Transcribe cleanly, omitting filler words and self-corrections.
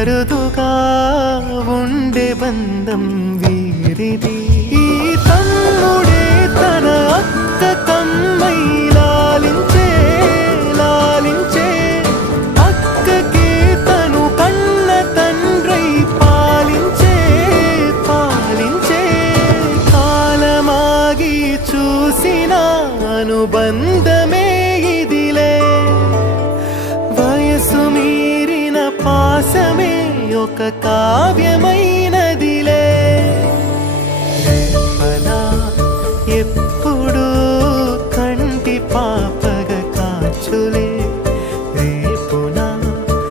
అరుదుగా ఉండే బంధం వీరిది. ఈ తమ్ముడే తన అక్క కమ్మై లాలించే లాలించే, అక్కకే తను కన్న తండ్రై పాలించే పాలించే. కాలమాగి చూసిన అనుబంధమే ఇదిలే, వయసు మీరిన పాసమే ఒక